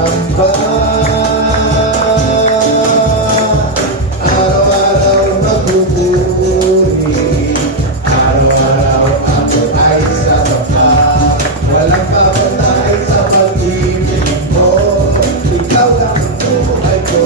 sasamba. Araw-araw nagpupuri, araw-araw ako ay sasamba. Walang kapatay sa pag-ibig mo, ikaw lang ang buhay ko.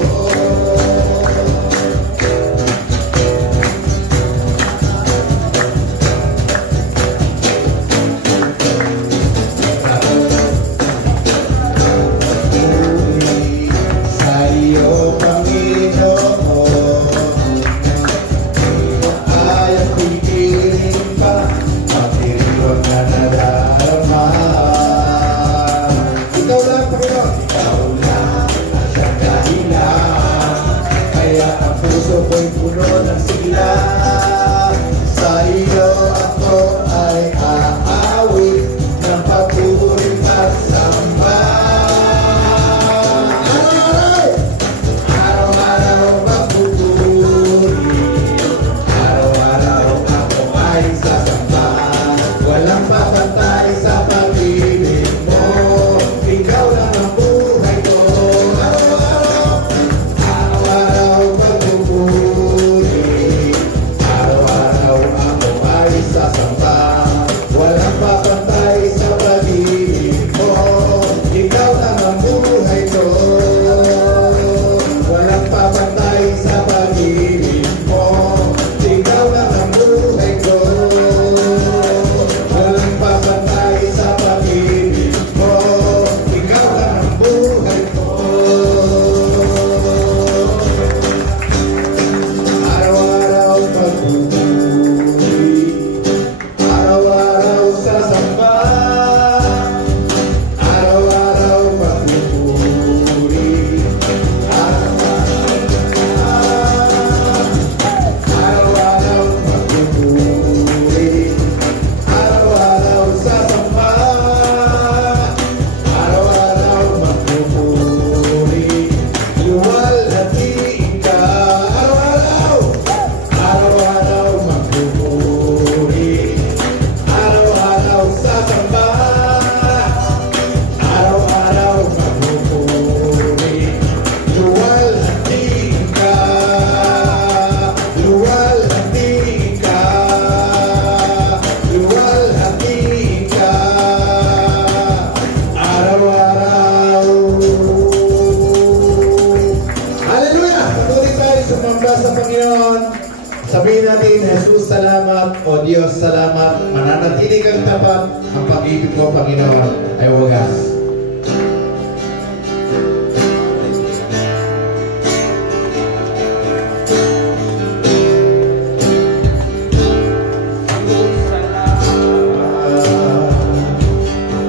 Sabihin natin, Jesus, salamat. O Diyos, salamat. Mananatili kang tapat. Ang pag-ibig mo, Panginoon, ay wagas.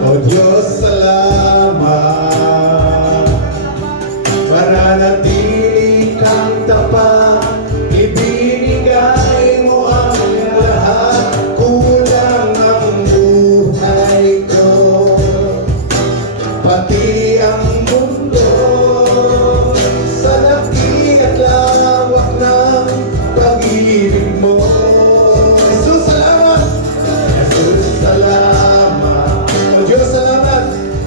O Diyos, salamat. Mananatili kang tapat. Ibinigay mo ang lahat, kulang ang buhay ko. Pati ang mundo sa laki at lawak ng pag-ibig mo. Jesus, salamat! Jesus, salamat! O Diyos, salamat!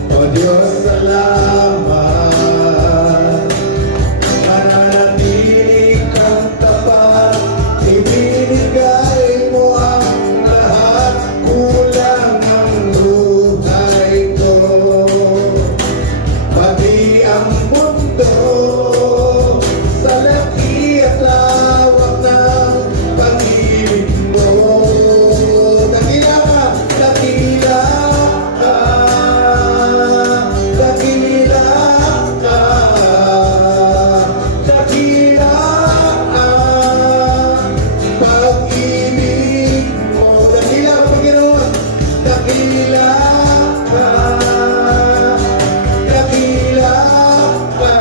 O Diyos, salamat! Mananatili kang tapat, ibinigay mo ang lahat, kulang ang buhay ko. Pati ang mundo sa laki at lawak ng pag-ibig mo. Dakila ka, dakila ka, dakila ka, dakila ang pag-ibig mo. Dakila ang Panginoon, dakila ka, dakila ka.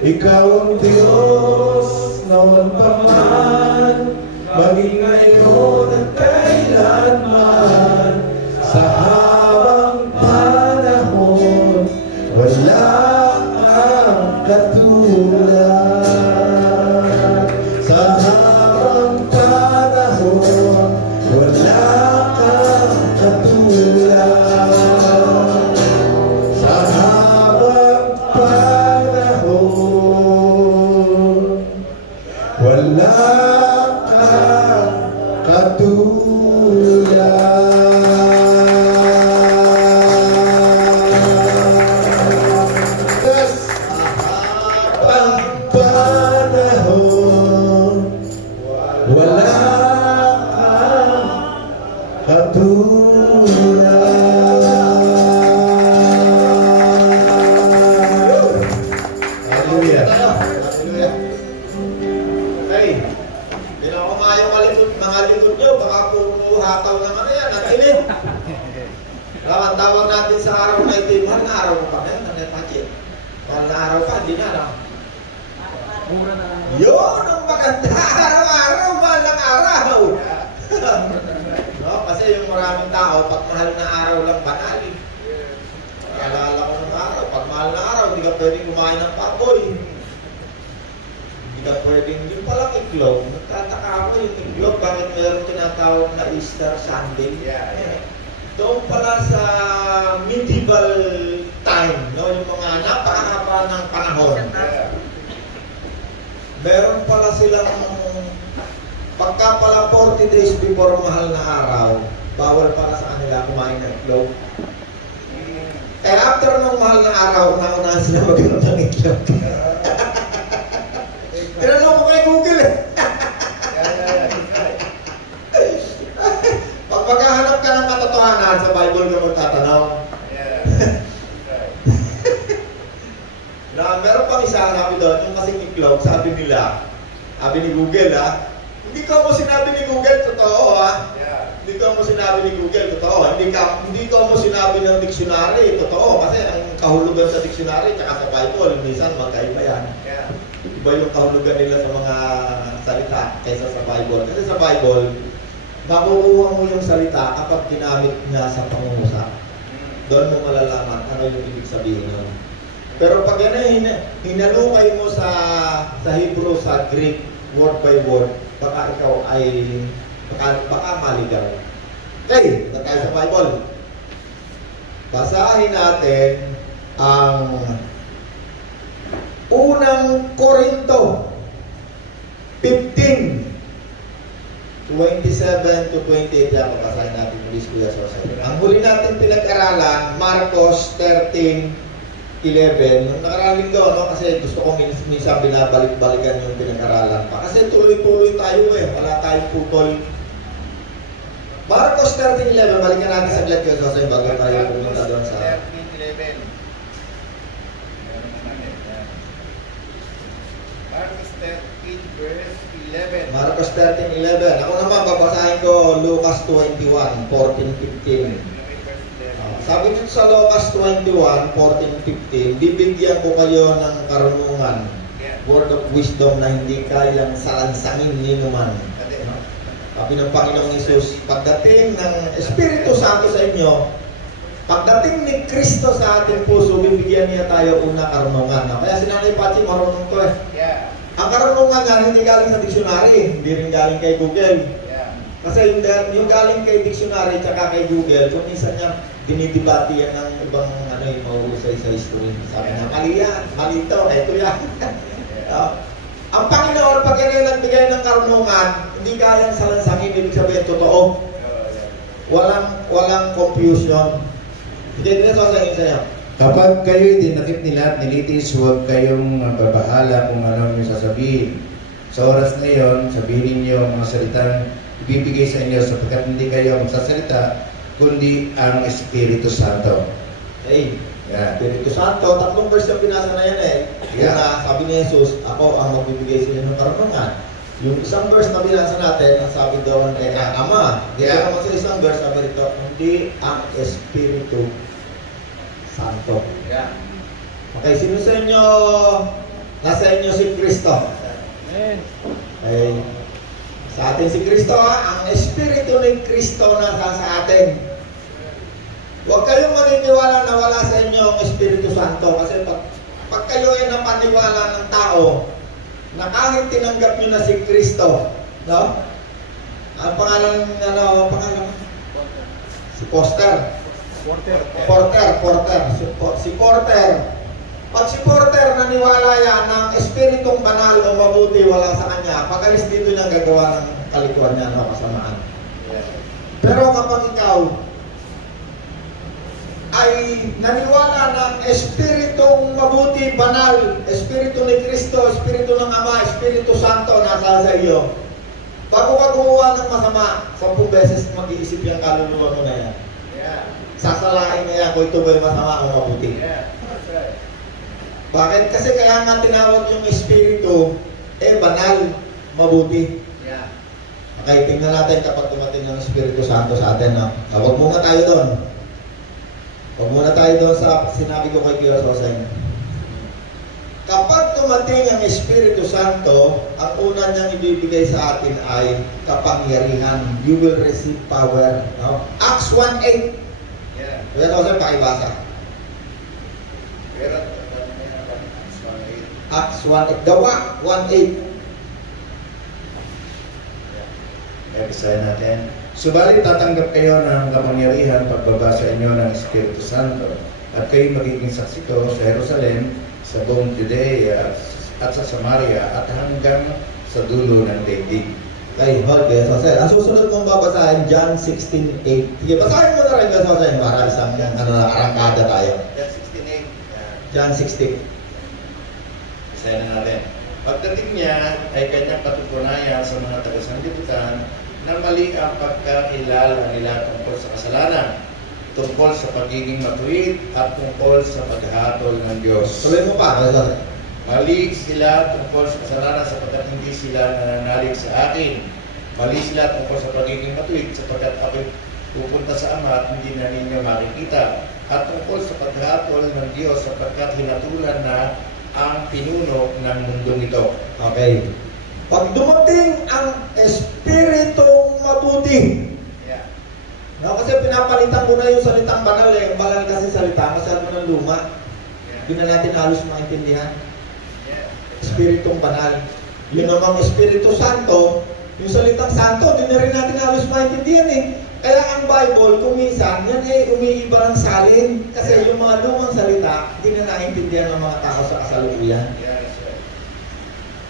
Ikaw ang Diyos noon pa man, maging ngayon at kailanman. Sa habang panahon, wala ang katulad. Sa habang panahon, wala kang katulad. Sa habang panahon, wala kang katulad. Wala kang katulad. Hallelujah. Hallelujah. Hey, hindi na ako mayong mga likod nyo. Baka puro hataw naman na yan. Nag-ilim. Ang tawag natin sa araw na ito, mahal na araw pa. Ngayon, mahal na araw pa, hindi na lang. Yun ang maganda. Araw-araw, mahal ng araw. No? Kasi yung maraming tao, pag mahal na araw lang banali. Alala ko ng araw, pag mahal na araw, hindi ka pwedeng kumain ng paboy. Hindi ka pwedeng, yung palang iklog. Nagtataka ako yung iklog, bakit meron tinatawag na Easter Sunday? Doon pala sa medieval time, no? Yung mga napakahaba ng panahon. Meron pala silang, pagka pala 40 days before mahal na araw, bawal pala sa kanila kumain ng itlog. Eh after nung mahal na araw, nauna sila magkaroon ng itlog. Tinanong ko kay Google eh. Pag maghahanap ka ng katotohanan, sa Bible ka magtatanong. Na meron pang isa, sabi doon, yung kasing iklog, sabi nila, sabi ni Google hindi ko mo sinabi ni Google, totoo hindi ko mo sinabi ni Google, totoo. Hindi ko mo sinabi ng dictionary, totoo. Kasi ang kahulugan sa dictionary, tsaka sa Bible, minsan magkaiba yan. Iba yung kahulugan nila sa mga salita kaysa sa Bible. Kasi sa Bible, makukuha mo yung salita kapag ginamit niya sa pangungusap. Doon mo malalaman ano yung ibig sabihin nun. Pero pag yan hinalukay mo sa Hebrew, sa Greek, word by word, baka ikaw ay baka maligaw. Okay, tayo sa Bible. Basahin natin ang unang Korinto 15:27 to 28. Yan, basahin natin please, Kuya Sosay. Ang huli natin pinag-aralan, Marcos 13:11. Nung nakaraang linggo, no? Kasi gusto ko minsan binabalik-balikan yung pinag-aralan pa. Kasi tuloy-tuloy tayo wala tayong putol. Marcos 13:11, balikan natin sa Glad Kuya Sosay bago tayo pumunta doon sa 13:11. Marcos 13 verse 11. Marcos 13:11. Ako naman, babasahin ko Lucas 21:14-15. Sabi dito sa Lucas 21:14-15, bibigyan ko kayo ng karunungan, word of wisdom na hindi kayang salansangin ni naman. Sabi ng Panginoong Hesus, pagdating ng Espiritu Santo sa inyo, pagdating ni Kristo sa ating puso, bibigyan niya tayo una karunungan. Kaya si Nanay Pachi, marunong to Ang karunungan nga hindi galing sa dictionary, hindi rin galing kay Google. Kasi yung galing kay dictionary at kay Google, kung minsan niya dinidibati yan ng ibang yung mahusay sa history. Sabi na, mali yan, mali ito, eto yan. Ang Panginoon, pag yan yung nagbigay ng karunungan, hindi kayang salansangin, ibig sabihin, totoo. Walang confusion. Hindi na sasangin sa'yo. Kapag kayo'y dinakip nila at nilitis, huwag kayong babahala kung ano yung sasabihin. Sa oras na iyon, sabihin niyo ang mga salitang ibibigay sa inyo sapagkat hindi kayo magsasalita, kundi ang Espiritu Santo. Hey, Espiritu Santo, 3 verse ang binasa na yan Una, sabi ni Jesus, ako ang magbibigay sa inyo ng karunungan. Yung isang verse na binasa natin, ang sabi doon kay Ama. Dito naman sa isang verse, sabi rito, hindi ang Espiritu Santo. Okay, sino sa inyo Nasa inyo si Kristo. Amen. Okay. Sa atin si Kristo, ang Espiritu ni Kristo nasa sa atin. Huwag kayong maniniwala na wala sa inyo ang Espiritu Santo kasi pag kayo ay napaniwala ng tao na kahit tinanggap nyo na si Kristo, no? Ang pangalan, pangalan? Si Porter. Si Porter. Pag si Porter naniwala yan ng Espiritong Banal o mabuti wala sa kanya, pag-alis dito niya gagawa ng kalikuan niya o kasamaan. Pero kapag ikaw ay naniwala ng Espiritong mabuti, banal, Espiritu ni Kristo, Espiritu ng Ama, Espiritu Santo nasa sa iyo, bago ka gumawa ng masama, 10 beses mag-iisip yung kaluluwa mo na yan. Sasalain niya yan kung ito ba'y masama o mabuti. Bakit? Kasi kaya nga tinawag yung Espiritu, banal, mabuti. Okay, tingnan natin kapag dumating ng Espiritu Santo sa atin. Huwag muna tayo doon. Huwag muna tayo doon sa sinabi ko kay Kuya Soseng. Kapag dumating ang Espiritu Santo, ang una niyang ibibigay sa atin ay kapangyarihan. You will receive power. No? Acts 1:8. Kuya Soseng, pakibasa. Acts 1:8. Gawa 1:8. Basahin natin. Subalit tatanggap kayo ng kapangyarihan pagbaba sa inyo ng Espiritu Santo at kayo magiging saksi ko sa Jerusalem, sa buong Judea at sa Samaria at hanggang sa dulo ng daigdig. Okay, hold Kuya Soseng. Ang susunod mong babasahin, John 16:8. Sige, basahin mo na rin Kuya Soseng para isang arangkada tayo. John 16. Basahin na natin. Pagdating niya ay kanyang patutunayan sa mga taga-sanlibutan na mali ang pagkakilala nila tungkol sa kasalanan, tungkol sa pagiging matuwid at tungkol sa paghahatol ng Diyos. Sabihin mo pa, Kuya Soseng. Mali sila tungkol sa kasalanan sapagkat hindi sila nananalig sa akin. Mali sila tungkol sa pagiging matuwid sapagkat ako'y pupunta sa Ama at hindi na ninyo makikita. At tungkol sa paghatol ng Diyos sapagkat hinatulan na ang pinuno ng mundong ito. Okay. Pag dumating ang Espiritong mabuti, no, kasi pinapalitan ko na yung salitang banal eh. Ang banal kasi salita, masyado ng luma. Hindi na natin halos maintindihan. Espiritong banal. Yun namang Espiritu Santo, yung salitang Santo, hindi na rin natin halos maintindihan eh. Kaya ang Bible, kung minsan, yan eh, umiiba ng salin. Kasi yung mga lumang salita, hindi na naintindihan ng mga tao sa kasalukuyan.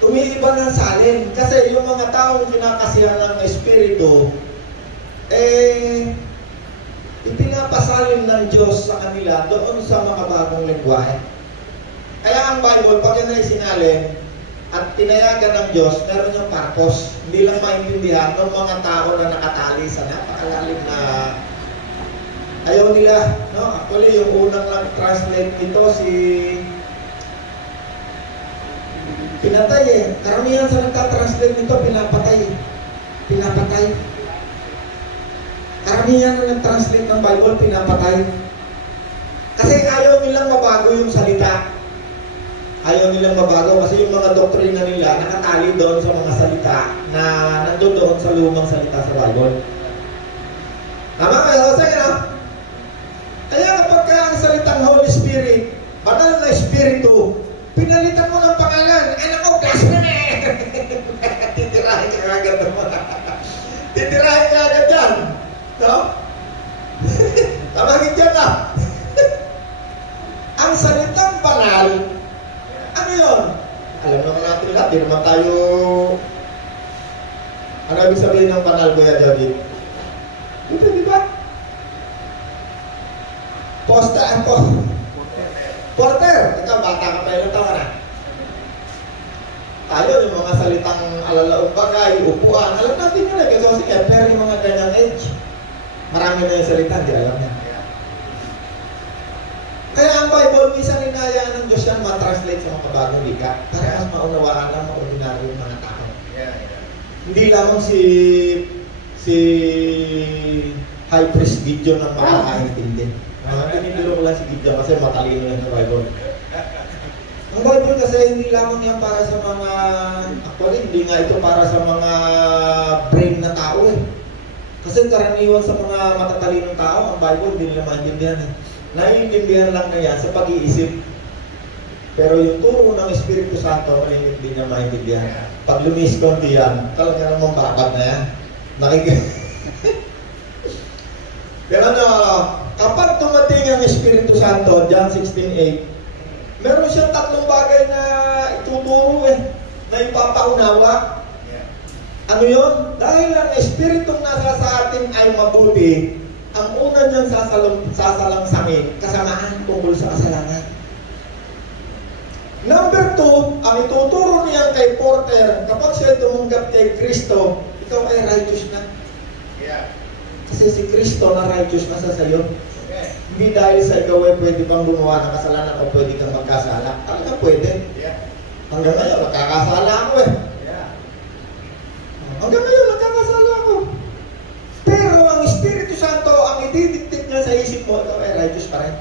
Umiiba ng salin. Kasi yung mga taong kinakasihan ng Espiritu, ipinapasalin ng Diyos sa kanila doon sa makabagong lengguwahe. Kaya ang Bible, pag yan ay sinalin at tinayagan ng Diyos, meron yung purpose. Hindi lang maintindihan ng mga tao na nakatali sa napakalalim na ayaw nila. No? Actually, yung unang nag-translate nito, pinatay eh. Karamihan sa nagka-translate nito, pinapatay. Karamihan na nag-translate ng Bible, pinapatay. Kasi ayaw nilang mabago yung salita. Ayaw nilang mabago kasi yung mga doktrina nila nakatali doon sa mga salita na nandun doon sa lumang salita sa Bible. Tama kayo? Sige na. Kaya kapag ang salitang Holy Spirit, banal na Espiritu, pinalitan mo ng pangalan, anak ko, class na eh! Titirahin ka agad naman. Titirahin ka agad dyan. No? Tamagin dyan na. Ang salitang banal, ano yun? Alam naman natin lahat, di naman tayo... Ano ibig sabihin ng banal, Kuya David? Ito, di ba? Porter! Ikaw, bata ka pa, ilang taon ka na? Tayo, yung mga salitang alalaong bagay, upuan, alam natin yun eh. Kasi pero yung mga ganyang age, marami na yung salita, di alam niya. Kaya ang Bible, minsan inayaan ng Diyos yan ma-translate sa mga bagong wika para mas maunawaan lang mga ordinaryong mga tao. Hindi lamang si High Priest Gideon ang makakaintindi. Tiniduro ko lang si Gideon kasi matalino yan sa Bible. Ang Bible kasi hindi lamang yan para sa mga, actually hindi nga ito para sa mga brain na tao eh. Kasi karaniwan sa mga matatalinong tao, ang Bible hindi nila maintindihan eh. Naiintindihan lang na yan sa pag-iisip. Pero yung turo ng Espiritu Santo, hindi niya maintindihan. Pag lumis konti yan, talaga namang bakad na yan. Pero kapag tumating ang Espiritu Santo, John 16:8, meron siyang tatlong bagay na ituturo na ipapaunawa. Ano yun? Dahil ang Espiritong nasa sa atin ay mabuti, ang una niyang sasalangsamin, kasamaan tungkol sa kasalanan. Number 2, ang ituturo niyan kay Porter, kapag siya tumanggap kay Kristo, ikaw ay righteous na. Kasi si Kristo na righteous na sa sayo. Hindi dahil sa ikaw ay pwede bang gumawa ng kasalanan o pwede kang magkasala. Talaga pwede. Hanggang ngayon, nagkakasala ako Hanggang ngayon, nagkakasala ako. Pero ang Espiritu Santo, ang ididiktik niya sa isip mo, ikaw ay righteous pa rin.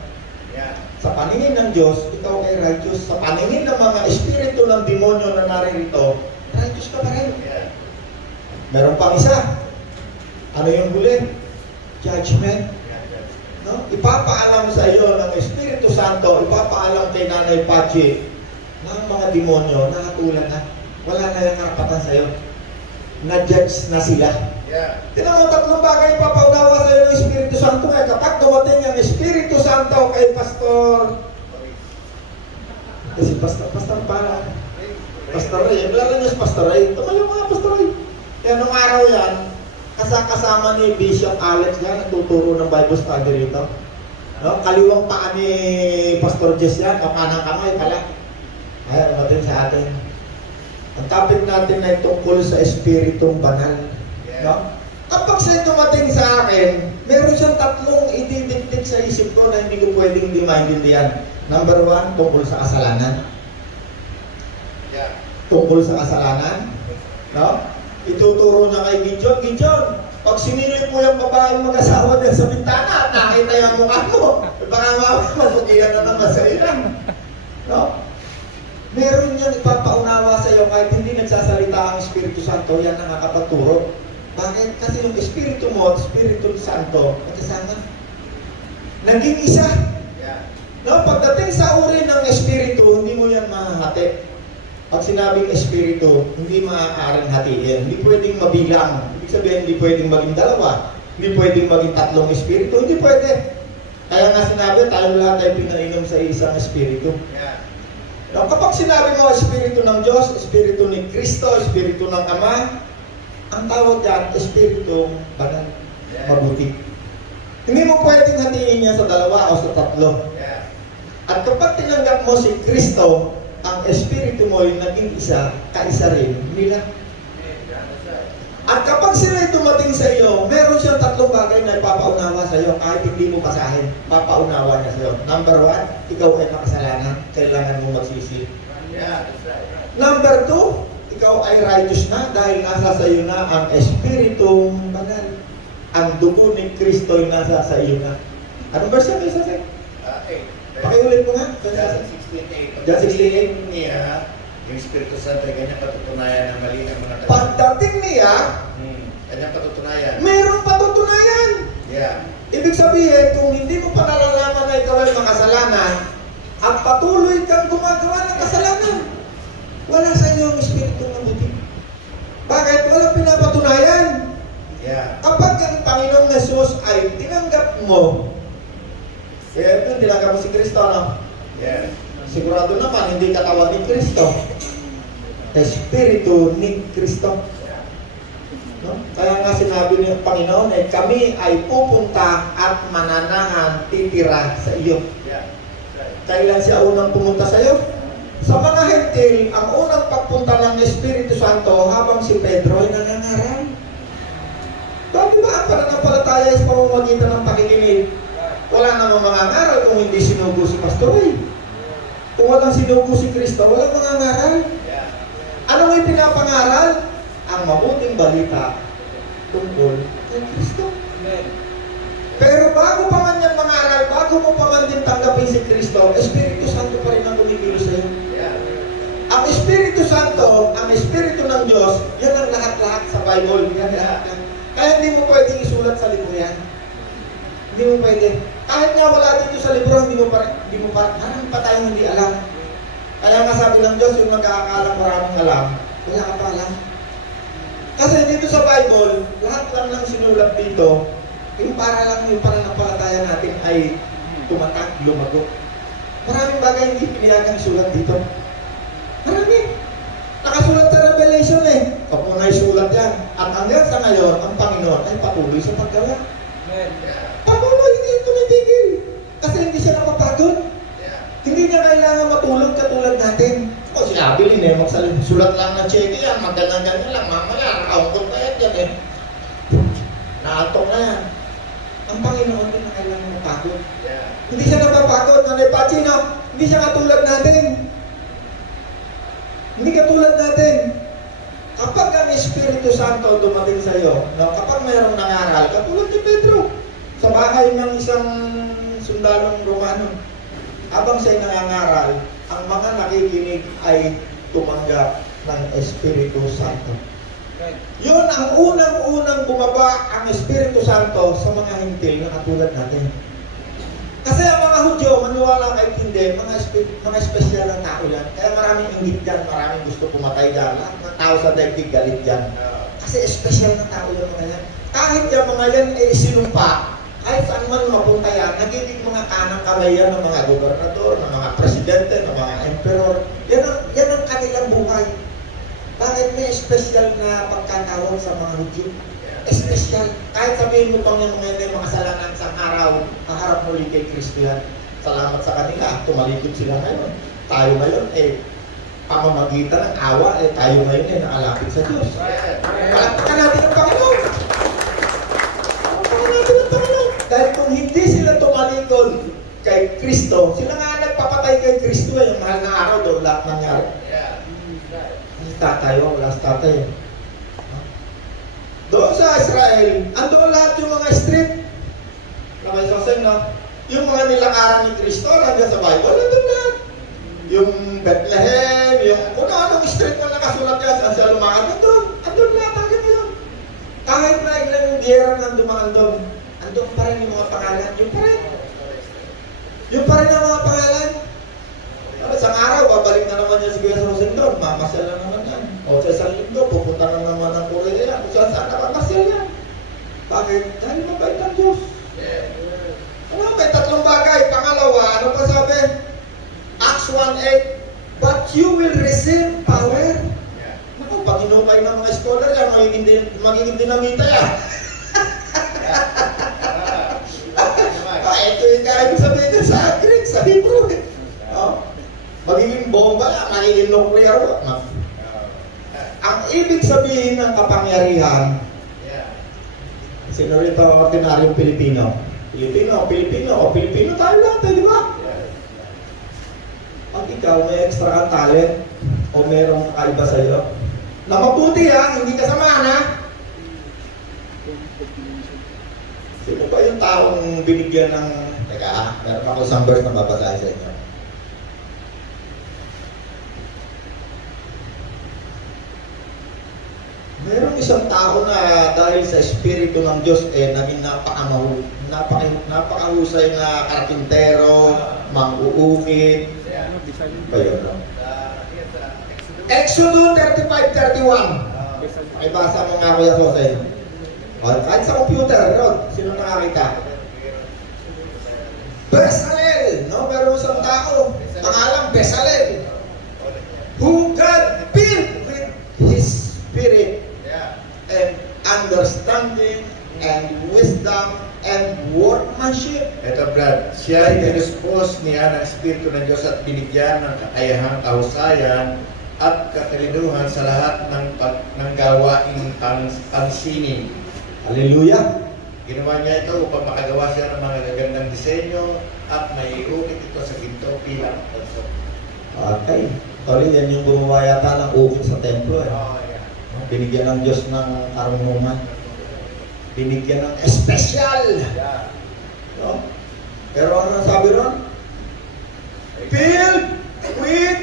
Sa paningin ng Diyos, ikaw ay righteous. Sa paningin ng mga espiritu ng demonyo na naririto, righteous ka pa rin. Meron pang isa. Ano yung huli? Judgment. No? Ipapaalam sa iyo ng Espiritu Santo, ipapaalam kay Nanay Pachi ng mga demonyo na katulad na wala na yung karapatan sa iyo. Na-judge na sila. Tinan mo, tatlong bagay ipapaunawa sa iyo ng Espiritu Santo. Kapag dumating ang Espiritu Santo kay Pastor, kasi Pastor para Pastor Ray, wala lang yung Pastor Ray. Tumayo mga Pastor Ray. Kaya nung araw yan, kasama ni Bishop Alex yan, nagtuturo ng Bible study rito. No? Kaliwang paa ni Pastor Jess yan, kapanang kamay pala. Ay, ano din sa atin. Ang topic natin ay tungkol sa Espiritong Banal. No? Kapag siya tumating sa akin, meron siyang tatlong ididiktik sa isip ko na hindi ko pwedeng hindi maintindihan. Number 1, tungkol sa kasalanan. Tungkol sa kasalanan. No? Ituturo niya kay Gideon, pag sinilip mo yung babaeng mag-asawa din sa bintana at nakita yung mukha mo, baka mapugihan na naman sa ilan. No? Meron yan ipapaunawa sa iyo kahit hindi nagsasalita ang Espiritu Santo, yan ang nakapagturo. Bakit? Kasi yung Espiritu mo at Espiritu Santo, magkasama. Naging isa. No? Pagdating sa uri ng Espiritu, hindi mo yan mahahati. Pag sinabing Espiritu, hindi maaaring hatiin. Hindi pwedeng mabilang. Ibig sabihin, hindi pwedeng maging dalawa. Hindi pwedeng maging tatlong Espiritu. Hindi pwede. Kaya nga sinabi, tayo lahat ay pinainom sa isang Espiritu. Now, kapag sinabi mo Espiritu ng Diyos, Espiritu ni Kristo, Espiritu ng Ama, ang tawag dyan, Espiritong Banal. Mabuti. Hindi mo pwedeng hatiin niya sa dalawa o sa tatlo. At kapag tinanggap mo si Kristo, ang Espiritu mo ay naging isa, kaisa rin nila. At kapag sila tumating sa iyo, meron siyang tatlong bagay na ipapaunawa sa iyo kahit hindi mo basahin. Papaunawa niya sa iyo. Number 1, ikaw ay makasalanan. Kailangan mo magsisi. Number 2, ikaw ay righteous na dahil nasa sa iyo na ang Espiritong Banal. Ang dugo ni Kristo ay nasa sa iyo na. Anong verse yan? Isa sa'yo? Pakiulit mo nga. John 16:8 niya, yung Espiritu Santo ay kanyang patutunayan ng mali ng mga tao. Pagdating niya, kanyang patutunayan. mayroong patutunayan. Ibig sabihin, kung hindi mo pa nalalaman na ikaw ay makasalanan, at patuloy kang gumagawa ng kasalanan, wala sa iyo ang Espiritu ng buti. Bakit? Walang pinapatunayan. Kapag ang Panginoong Jesus ay tinanggap mo, tinanggap mo si Kristo, no? Sigurado naman, hindi katawan ni Kristo. Espiritu ni Kristo. No? Kaya nga sinabi ng Panginoon, kami ay pupunta at mananahan, titira sa iyo. Kailan siya unang pumunta sa iyo? Sa mga hentil, ang unang pagpunta ng Espiritu Santo habang si Pedro ay nangangaral. Bakit ba ang pananampalataya sa pamamagitan ng pakikinig? Wala namang mangangaral kung hindi sinugo si Pastor Ray. Kung walang sinugo si Kristo, walang mangangaral. Ano may pinapangaral? Ang mabuting balita tungkol kay Kristo. Pero bago pa man yan mangaral, bago mo pa man din tanggapin si Kristo, Espiritu Santo pa rin ang kumikilos sa iyo. Diyos, yan ang lahat-lahat sa Bible. Yan lahat. Kaya hindi mo pwedeng isulat sa libro yan. Hindi mo pwede. Kahit nga wala dito sa libro, hindi mo pa, marami pa tayong hindi alam. Kaya nga sabi ng Diyos, yung magkakakalang maraming alam, wala ka pa alam. Kasi dito sa Bible, lahat lang ng sinulat dito, yung para lang yung pananampalataya natin ay tumatak, lumago. Maraming bagay hindi pinayagang sulat dito. Marami. Nakasulat sa Revelation eh. Kapag mo naisulat yan. At hanggang sa ngayon, ang Panginoon ay patuloy sa paggawa. Patuloy, hindi tumitigil. Kasi hindi siya napapagod. Hindi niya kailangan matulog katulad natin. O si Abilin eh, magsulat lang ng cheque yan, magganang-ganyan lang, mamaya, nakaungkot na yan eh. Naatok na yan. Ang Panginoon din na kailangan mapagod. Hindi siya napapagod. Nanay Pachino, hindi siya katulad natin. Hindi katulad natin. Kapag ang Espiritu Santo dumating sa iyo, no, kapag mayroong nangaral, katulad ni Pedro, sa bahay ng isang sundalong Romano, habang siya'y nangangaral, ang mga nakikinig ay tumanggap ng Espiritu Santo. Yun ang unang-unang bumaba ang Espiritu Santo sa mga hintil na katulad natin. Kasi ang mga Hudyo, maniwala kahit hindi, mga espesyal na tao yan. Kaya maraming inggit dyan, maraming gusto pumatay dyan. Lahat ng tao sa daigdig galit dyan. Kasi espesyal na tao yung mga yan. Kahit yung mga yan ay sinumpa, kahit saan man mapunta yan, nagiging mga kanang kamay yan ng mga gobernador, ng mga presidente, ng mga emperor. Yan ang kanilang buhay. Bakit may espesyal na pagkatawag sa mga Hudyo? Espesyal. Kahit sabihin mo pang yung mga kasalanan sa araw, maharap muli kay Kristo yan. Salamat sa kanila. Tumalikod sila ngayon. Tayo ngayon, pamamagitan ng awa, tayo ngayon nakalapit sa Diyos. Palakpakan natin ang Panginoon. Palakpakan natin ang Panginoon. Dahil kung hindi sila tumalikod kay Kristo, sila nga nagpapatay kay Kristo yung mahal na araw doon lahat nangyari. Tayo, wala sa tatay. Doon sa Israel, andun lahat yung mga street. Nakay sasay na, yung mga nilakaran ni Kristo, hanggang sa Bible, andun lahat. Yung Bethlehem, yung kung anong street na nakasulat yan, saan siya lumakad, andun lahat hanggang ngayon. Kahit na ilang yung gera na andun, andun pa rin yung mga pangalan, yung pa rin. Yung pa rin ang mga pangalan. Isang araw, babalik na naman niya si Kuya Rosendor, mamasyal na naman yan. O sa isang linggo, pupunta na naman ng Korea. Kung saan nakamasyal yan. Bakit? Dahil mabait ang Diyos. Ano, may tatlong bagay. Pangalawa, ano pa sabi? Acts 1:8, but you will receive power. Naku, pag inukay ng mga scholar yan, magiging dinamita yan. Ito yung kaya sabihin sa Greek, sa Hebrew. Magiging bomba lang, magiging nuclear weapon. Ang ibig sabihin ng kapangyarihan, sino rito ang ordinaryong Pilipino? Pilipino tayo lahat, di ba? Pag ikaw may extra kang talent o merong kakaiba sa iyo, na mabuti hindi kasamahan ha? Sino ba yung taong binigyan ng, meron ako isang verse na babasahin sa inyo. Merong isang tao na dahil sa Espiritu ng Diyos naging napakahusay na karpintero, mang-uukit. Ba yun, no? Exodus 35:31. Pakibasa mo nga Kuya Jose. Kahit sa computer, Rod, sino nakakita? Bezalel, no? Meron isang tao, pangalan Bezalel, who God built with His Spirit and understanding and wisdom and workmanship. Ito Brad, siya ay dinispos niya ng Espiritu ng Diyos at binigyan ng kakayahang kahusayan at katalinuhan sa lahat ng gawaing pansinin. Hallelujah! Ginawa niya ito upang makagawa siya ng mga gagandang disenyo at may ukit ito sa ginto bilang konso. Okay. Tuloy yan yung gumawa yata ng ukit sa templo Binigyan ng Diyos ng karunungan. Binigyan ng espesyal. No? Pero ano sabi ron? Filled with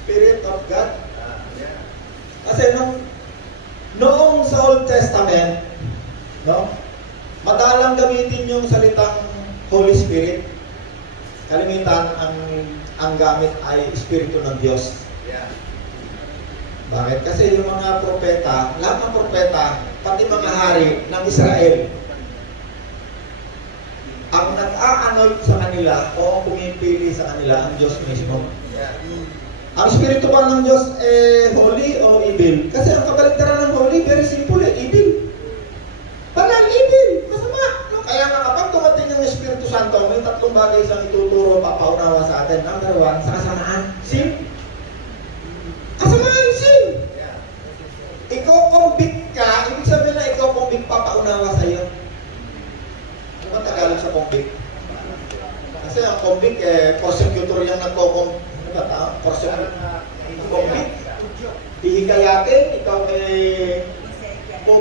Spirit of God. Kasi nung ang gamit ay Espiritu ng Diyos. Yeah. Bakit? Kasi yung mga propeta, lahat ng propeta, pati mga hari ng Israel, ang nag-a-anoint sa kanila o ang pumipili sa kanila, ang Diyos mismo. Yeah. Ang Espiritu ba ng Diyos holy o evil? Kasi ang kabaligtaran ng holy, very simple, evil. Banal, evil, masama. No? Kaya nga kapag tumating ng Espiritu Santo, may tatlong bagay siyang ituturo, papaunawa sa atin. Number one, sa kasamaan, sin. Kasamaan, sin. Yeah. Iko-convict ka, ibig sabihin na iko-convict, papaunawa sa iyo. Ano ba Tagalog sa convict? Kasi ang convict, prosecutor yung nagko-convict. Ano ba tao? Convict. Hihikayatin, ikaw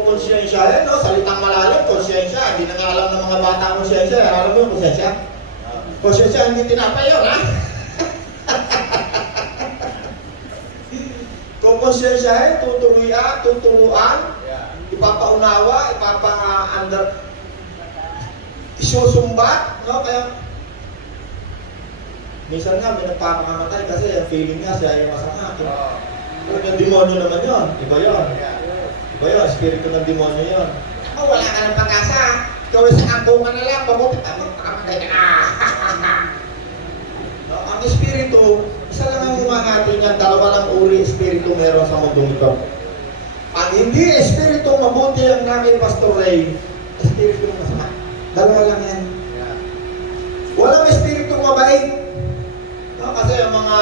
konsensya, no? Salitang malalim, konsensya. Hindi na nga alam ng mga bata konsensya. Alam mo yung konsensya? Konsensya, hindi tinapay yun, ha? Kung konsensya, tuturuan, ipapaunawa, isusumbat, no? Kaya, minsan nga, may nagpapakamatay kasi ang feeling nga siya ay masama. Pero yung demonyo naman yun, iba yun. Iba yun, espiritu ng demonyo yun. Oh, wala ka ng pag-asa. Ikaw sa angkungan na lang, mabuti pakamatay ka na. No, ang espiritu, isa lang ang humahati niyan, dalawa lang uri espiritu meron sa mundong ito. Ang hindi espiritu mabuti ang namin Pastor Ray, espiritu masama. Dalawa lang yan. Walang espiritu mabait. No, kasi ang mga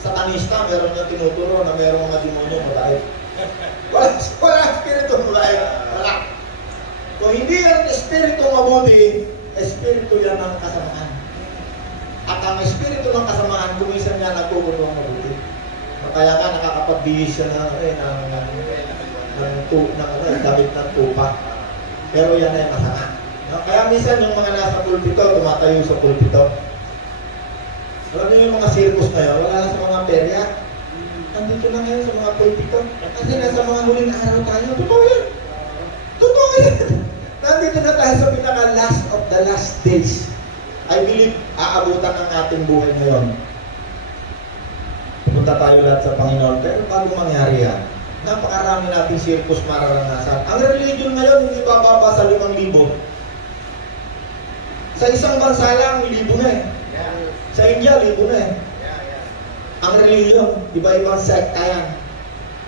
satanista, meron niya tinuturo na meron mga demonyo mabait. Wala espiritu mabait. Wala. Kung hindi ang espiritu mabuti, espiritu yan ng kasamaan. At ang espiritu ng kasamaan, kumisan niya nagkukulo ng mabuti. Kaya nga nakakapagbihis siya ng damit ng tupa. Pero yan ay masama. No? Kaya minsan yung mga nasa pulpito, tumatayo sa pulpito. Alam niyo yung mga circus na yun, wala na sa mga perya. Nandito na ngayon sa mga pulpito. Kasi nasa mga huling araw tayo. Totoo yan. Totoo yan. Nandito na tayo sa pinaka-last of the last days. I believe, aabutan ng ating buhay ngayon. Pupunta tayo lahat sa Panginoon. Pero bago mangyari yan, napakarami nating circus mararanasan. Ang religion ngayon, hindi bababa sa 5,000. Sa isang bansa lang, 1,000 na eh. Sa India, 1,000 na eh. Ang religion, iba-ibang sekta yan.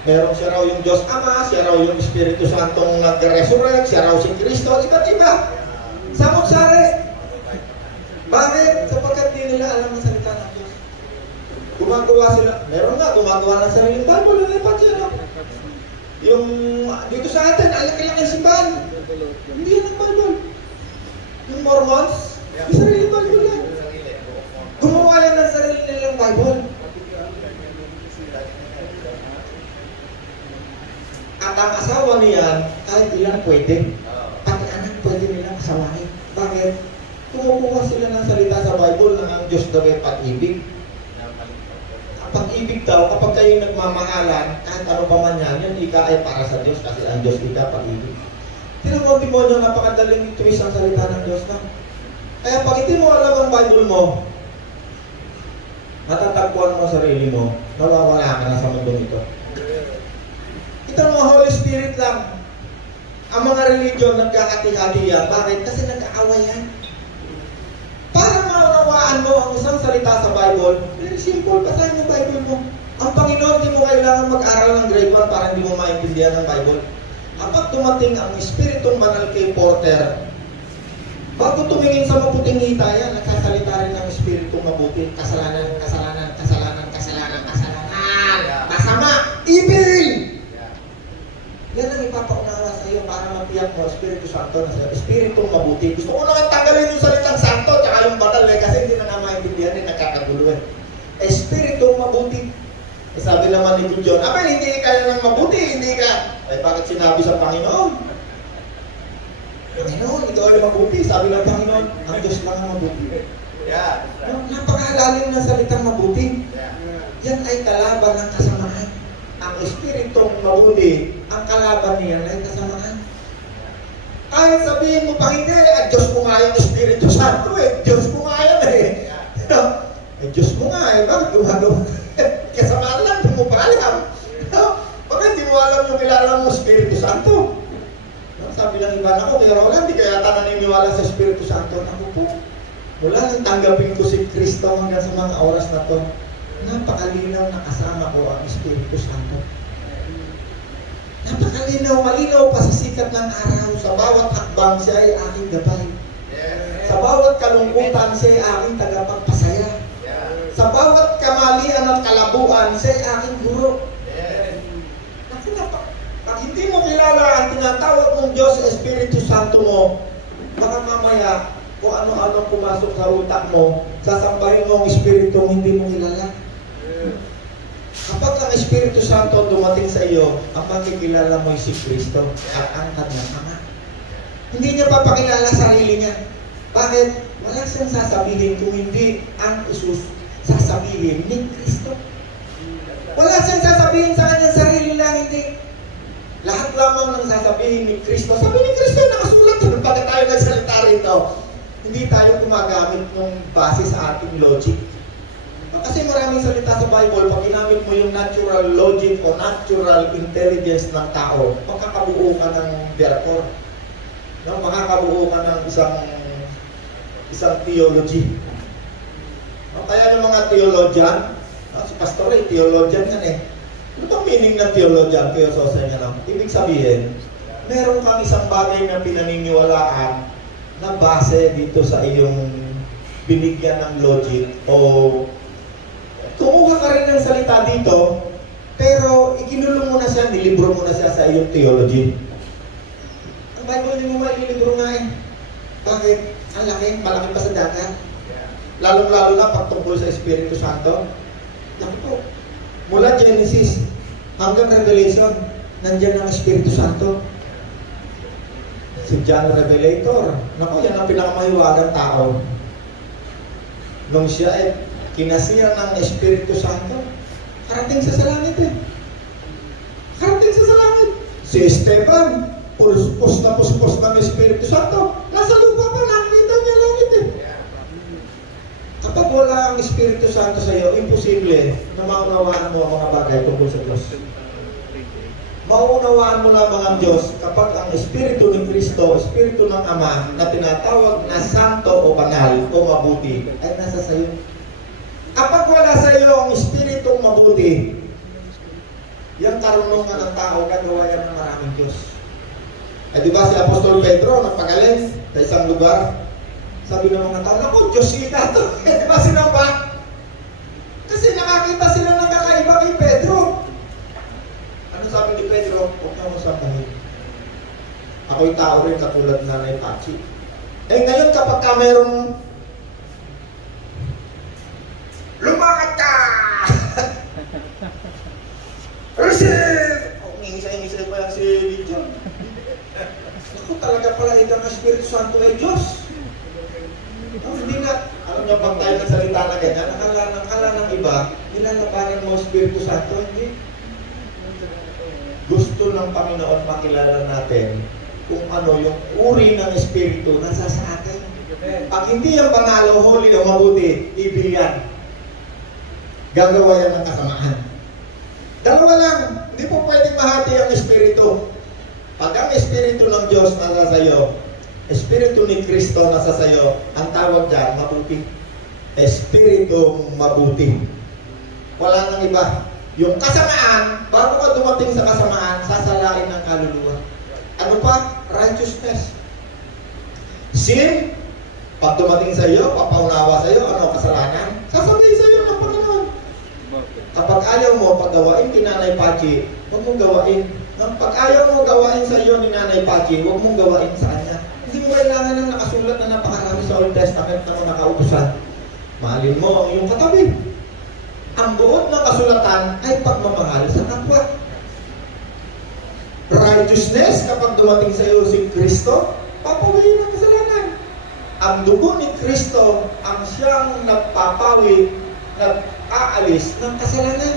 Meron siya raw yung Diyos Ama, siya raw yung Espiritu Santong nag-resurrect, siya raw si Kristo, iba't iba. Samot-sari. Bakit? Sapagkat di nila alam ang salita ng Diyos. Gumagawa sila, meron nga, gumagawa ng sariling Bible, nalipat siya, no? Yung, dito sa atin, alaki-laki simbahan. Hindi yan ang Bible. Yung Mormons, yung sariling Bible yan. Gumawa yan ng sarili nilang Bible. At ang asawa niyan, kahit ilan pwede. Pati anak pwede nilang asawahin. Bakit? Kumukuha sila ng salita sa Bible na ang Diyos daw ay pag-ibig. Pag-ibig daw, kapag kayo nagmamahalan, kahit ano pa man yan, yun ika ay para sa Diyos kasi ang Diyos ika pag-ibig. Pero kung di mo nyo, napakadaling twist ang salita ng Diyos na. Kaya pag hindi mo alam ang Bible mo, natatagpuan mo sarili mo, nawawala ka na sa mundong ito. Ito mga Holy Spirit lang. Ang mga religion nagkakati-hati yan. Bakit? Kasi nag-aaway yan. Para maunawaan mo ang isang salita sa Bible, very simple, basahin yung Bible mo. Ang Panginoon, di mo kailangan mag-aral ng grade 1 para hindi mo maintindihan ng Bible. Kapag dumating ang Espiritong Banal kay Porter, bago tumingin sa maputing hita yan, nagsasalita rin ng Espiritong mabuti. Kasalanan, kasalanan, kasalanan, kasalanan, kasalanan. Masama, evil! Yan ang ipapaunawa sa iyo para matiyak mo, Espiritu Santo na sa Espiritong mabuti. Gusto ko naman tanggalin yung salitang Santo tsaka yung banal kasi hindi na nga maintindihan rin, nagkakagulo eh. Espiritong mabuti. Sabi naman ni John, abay, hindi ka nang mabuti, hindi ka. Eh, bakit sinabi sa Panginoon? Panginoon, ikaw ay mabuti. Sabi ng Panginoon, ang Diyos lang ang mabuti. Yeah. Napakalalim na salitang mabuti. Yan ay kalaban ng kasamaan. Ang Espiritong mabuti, ang kalaban niyan ay kasamaan. Kahit sabihin mo pa hindi, Diyos mo nga yung Espiritu Santo eh. Diyos mo nga yan eh. Eh, Diyos mo nga eh, bakit gumagawa? Kasamaan lang, hindi mo pa alam. Bakit hindi mo alam yung kilala mo, Espiritu Santo? Sabi lang iba na ko, kaya Roland, di kaya yata naniniwala sa Espiritu Santo. Ako po, mula nang tanggapin ko si Kristo hanggang sa mga oras na to, napakalinaw na kasama ko ang Espiritu Santo. Napakalinaw, malinaw pa sa sikat ng araw. Sa bawat hakbang siya ay aking gabay. Sa bawat kalungkutan siya ay aking tagapagpasaya. Sa bawat kamalian at kalabuan siya ay aking guro. Naku, pag hindi mo kilala ang tinatawag mong Diyos sa Espiritu Santo mo, baka mamaya kung ano-ano pumasok sa utak mo, sasambahin mo ang Espiritu hindi mo kilala. Kapag ang Espiritu Santo dumating sa iyo, ang makikilala mo ay si Kristo at ang kanyang Ama. Hindi niya papakilala sarili niya. Bakit? Wala siyang sasabihin kung hindi ang Isus sasabihin ni Kristo. Wala siyang sasabihin sa kanyang sarili lang, hindi. Lahat lamang ng sasabihin ni Kristo. Sabi ni Kristo, nakasulat yun. Bakit tayo nagsalita rito? Hindi tayo gumagamit ng base sa ating logic. Kasi maraming salita sa Bible, pag ginamit mo yung natural logic o natural intelligence ng tao, makakabuo ka ng therefore. No? Makakabuo ka ng isang theology. No? Kaya yung mga theologian, si pastor ay theologian yan eh. Ano bang meaning ng theologian? Kaya sa niya lang. Ibig sabihin, meron kang isang bagay na pinaniniwalaan na base dito sa iyong binigyan ng logic o kumuha ka rin ng salita dito, pero ikinulong mo na siya, nilibro mo na siya sa iyong theology. Ang Bible hindi mo maililibro nga eh. Bakit? Ang laki, malaki pa sa dagat. Lalong-lalo na pagtungkol sa Espiritu Santo. Naku po, mula Genesis hanggang Revelation, nandiyan ang Espiritu Santo. Si John Revelator, naku, yan ang pinakamahiwagang tao. Nung siya ay kinasiya ng Espiritu Santo, karating sa langit eh. Karating sa langit. Si Esteban, puspos ng Espiritu Santo, nasa lupa pa, nakikita niya langit eh. Kapag wala ang Espiritu Santo sa iyo, imposible na maunawaan mo ang mga bagay tungkol sa Diyos. Maunawaan mo lamang ang Diyos kapag ang Espiritu ng Kristo, Espiritu ng Ama, na tinatawag na santo o banal o mabuti, ay nasa sa iyo. Kapag wala sa iyo ang Espiritong mabuti, yung karunungan ng tao, gagawa yan ng maraming Diyos. Ay di ba si Apostol Pedro, nagpagaling sa isang lugar, sabi ng mga tao, naku, Diyos kita to. Eh di ba sinamba? Kasi nakakita sila ng kakaiba kay Pedro. Ano sabi ni Pedro? Huwag na mo sambahin. Ako'y tao rin katulad na Nanay Pachi. Eh ngayon kapag ka merong lumakad ka! Receive! Oh, ngisa-ngisa pa yan si John. Ako talaga pala itang Espiritu Santo ay Diyos. No, hindi na, alam niyo pag tayo nagsalita na ganyan, nakala ng iba, nilalabanan mo Espiritu Santo, hindi. Gusto ng Panginoon makilala natin kung ano yung uri ng Espiritu nasa sa atin. Pag hindi yung panalo, holy o mabuti, ibig yan. Gagawa yan ng kasamaan. Dalawa lang, hindi po pwedeng mahati ang Espiritu. Pag ang Espiritu ng Diyos nasa sayo, Espiritu ni Kristo nasa sayo, ang tawag dyan, mabuti. Espiritu mabuti. Wala nang iba. Yung kasamaan, bago ka dumating sa kasamaan, sasalain ng kaluluwa. Ano pa? Righteousness. Sin, pag dumating sa iyo, papaunawa sa iyo, ano kasalanan? Sasabihin sa iyo ng Panginoon. Kapag ayaw mo paggawain kay Nanay Pachi, huwag mong gawain. Pag ayaw mo gawain sa iyo ni Nanay Pachi, huwag mong gawain sa kanya. Hindi mo kailangan ng nakasulat na napakarami sa Old Testament na mga nakautusan. Mahalin mo ang iyong katabi. Ang buod ng kasulatan ay pagmamahal sa kapwa. Righteousness, kapag dumating sa iyo si Kristo, papawiin ang kasalanan. Ang dugo ni Kristo ang siyang nagpapawi, nag-aalis ng kasalanan.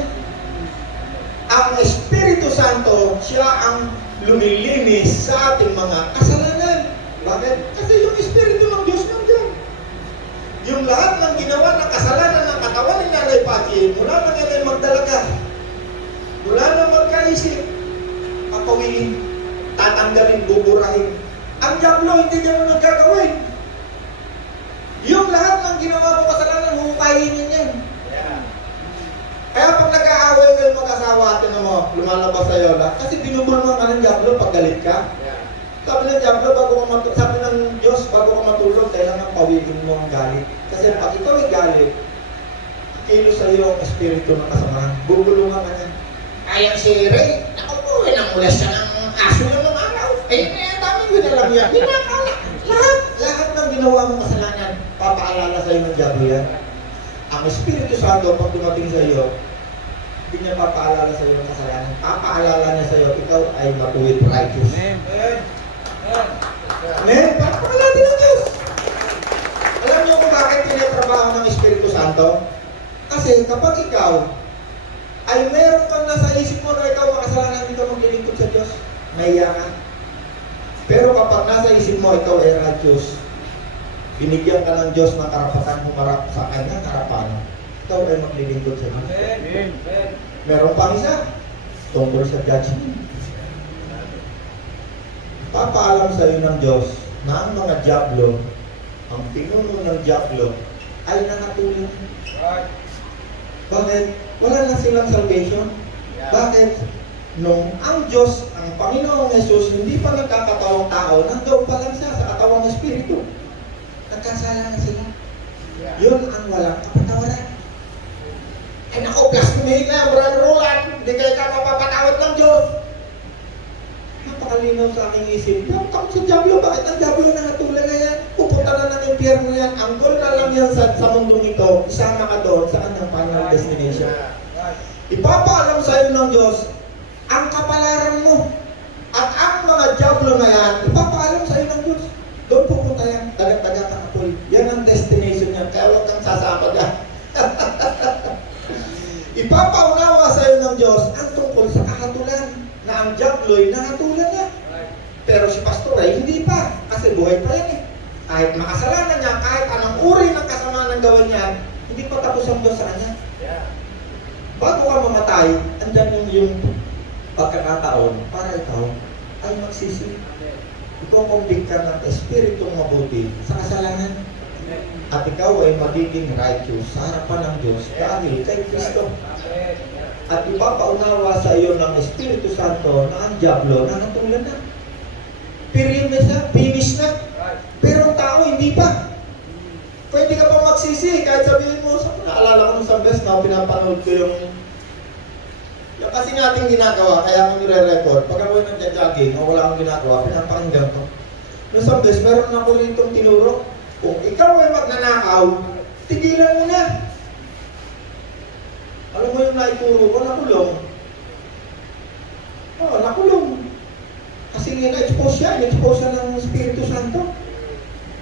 Ang Espiritu Santo, siya ang lumilinis sa ating mga kasalanan. Bakit? Kasi yung Espiritu ng Diyos nandiyan. Yung lahat ng ginawa ng kasalanan ng katawan lalaki, mula na yan ay magdalaga. Mula na magkaisip, papawiin, tatanggalin, buburahin. Ang diablo, hindi niya mo nagkagawin. Yung lahat ng ginawa mo kasalanan, hukainin yan. Yeah. Kaya pag nag-aaway kayo mag-asawa, tinan mo, lumalabas sa'yo lahat. Kasi binubulungan ka ng diablo pag galit ka. Yeah. Sabi ng diablo, sabi ng Diyos, bago ka matulog, kailangan pawigin mo ang galit. Kasi pag ikaw ay galit, kilo sa iyo ang espiritu ng kasamahan. Bubulungan ka niya. Ayang si Ray, naku po, nangulas siya ng aso ng mga araw. Ayun na yan, dami ko na lang yan. Lahat ng ginawa mong kasalanan, papaalala sa iyo ng diablo yan. Ang Espiritu Santo, pag dumating sa iyo, hindi niya papaalala sa iyo ng kasalanan. Papaalala niya sa iyo, ikaw ay matuwid righteous. Amen? Papaalala din ng Diyos. Alam niyo kung bakit tinatrabaho ng Espiritu Santo? Kasi kapag ikaw ay meron kang nasa isip mo na ikaw makasalanan, hindi ka maglilingkod sa Diyos, nahiya ka. Pero kapag nasa isip mo ikaw ay righteous, binigyan ka ng Diyos ng karapatan humarap sa kanyang harapan, ikaw ay maglilingkod sa Diyos. Amen. Meron pang isa, tungkol sa judgment. Papaalam sa iyo ng Diyos na ang mga diablo, ang pinuno ng diablo, ay nangatulong. Bakit? Wala na silang salvation. Bakit? Nung ang Diyos, ang Panginoong Jesus, hindi pa nagkakatawang tao, nandoon pa lang siya sa katawang Espiritu. Nagkasala na sila. Yun ang walang kapatawaran. Ay naku, blasphemy na, Brother Roland, hindi kayo ka mapapatawad ng Diyos. Napakalinaw sa aking isip. Takot sa diablo, bakit ang diablo na natulan na yan? Pupunta na ng impyerno yan. Ang goal na lang yan sa mundong ito, isama ka doon sa kanyang final destination. Ipapaalam sa iyo ng Diyos ang kapalaran mo at ang mga diablo na yan, ipapaalam sa iyo ng Diyos. Doon pupunta yan, dagat-dagat ang apoy. Yan ang destination yan, kaya huwag kang sasama dyan. Ipapaunawa sa iyo ng Diyos ang tungkol sa kahatulan na ang diablo'y nahatulan niya. Pero si Pastor ay hindi pa, kasi buhay pa yan eh. Kahit makasalanan niya, kahit anong uri ng kasamaan ng gawin niya, hindi pa tapos ang Diyos sa kanya. Bago ka mamatay, andyan yung pagkakataon para ikaw ay magsisi. Iko-convict ka ng espiritong mabuti sa kasalanan. At ikaw ay magiging righteous sa harapan ng Diyos dahil kay Kristo. At ipapaunawa sa iyo ng Espiritu Santo na ang diablo na natulan na. Period na siya, finish na. Pero ang tao hindi pa. Pwede ka pa magsisi kahit sabihin mo, naalala ko nung sa best na pinapanood ko yung kasi natin ginagawa, kaya ako nire-record. Pag ako nag-jogging o wala akong ginagawa, pinapakinggan ko. Nung sa best, meron ako ritong tinuro. Kung ikaw ay magnanakaw, tigilan mo na. Alam mo yung naituro ko, nakulong. Oo, nakulong. Kasi na-expose siya ng Espiritu Santo.